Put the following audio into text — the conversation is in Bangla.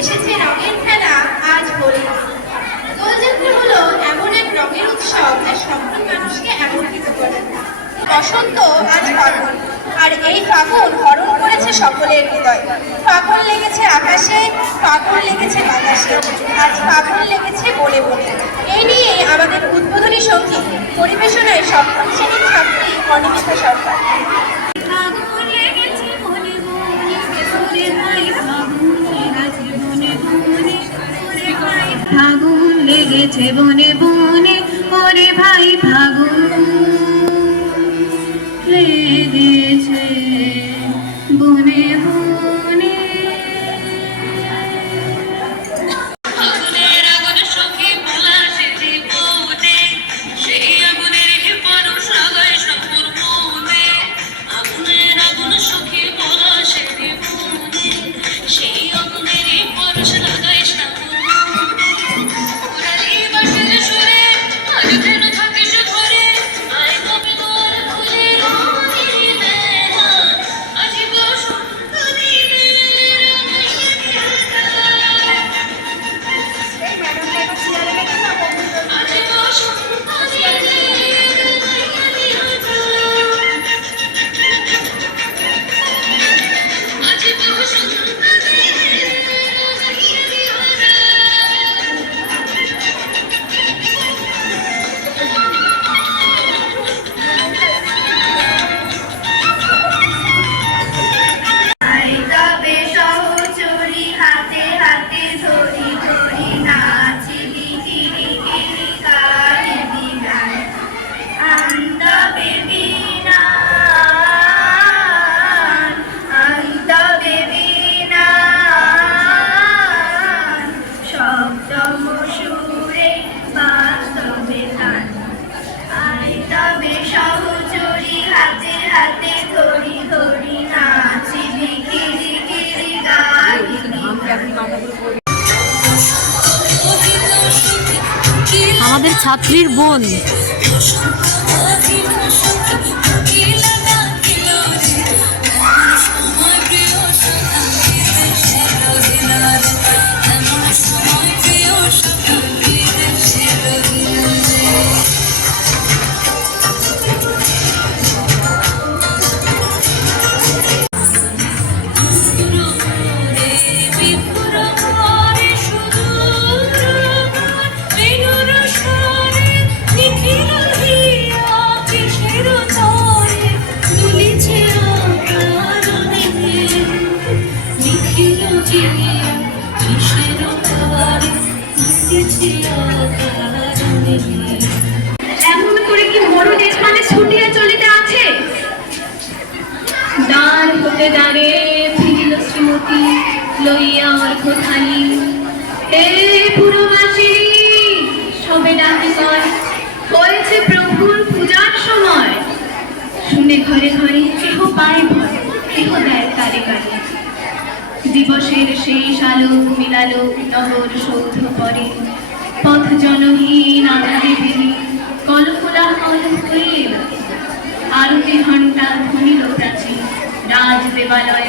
এসেছে রঙের খেলা আজ হোলি। দোলযাত্রা হলো এমন এক রঙের উৎসব যা সকল মানুষকে একত্রিত করে। বসন্ত আজ ফাগুন, আর এই ফাগুন হরণ করেছে সকলের হৃদয়। ফাগুন লেগেছে আকাশে, ফাগুন লেগেছে বাতাসে, আজ ফাগুন লেগেছে বনে বনে। এই নিয়ে আমাদের উদ্বোধনী সঙ্গীত পরিবেশনায় সপ্তম শ্রেণীর ছাত্রী অনিমিতা সরকার। ফাগুন লেগেছে বনে বনে, ওরে ভাই ফাগুন লেগেছে বনে বনে। আগুনের আগুন সখী পলাশে জীবনে, সেই আগুনের পরশ লাগায় সপুর মনে। আগুনের আগুন সখী পলাশে জীবনে, সেই আগুনের পরশ লাগায় সপুর আমাদের ছাত্রীর বোন এমন করে কি মরণের মানে ছুটিয়া চলিতে আছে? দ্বার হতে দ্বারে ফিরিল শ্রীমতী লইয়া অর্ঘ্যথালি। হে পুরবাসী, সবে ডাকি কয়, হয়েছে প্রভুর পূজার সময়। শুনে ঘরে ঘরে কেহ পায় ভয়, কেহ দেয় কারে কারে। দিবসের শেষ আলোক মিলালো নগর সৌধ পরে। পথ জনহীন আধারে বেরি কলকোলাহল হয়ে এলো। আরতি ঘণ্টা ধ্বনিল প্রাচীন রাজ দেবালয়।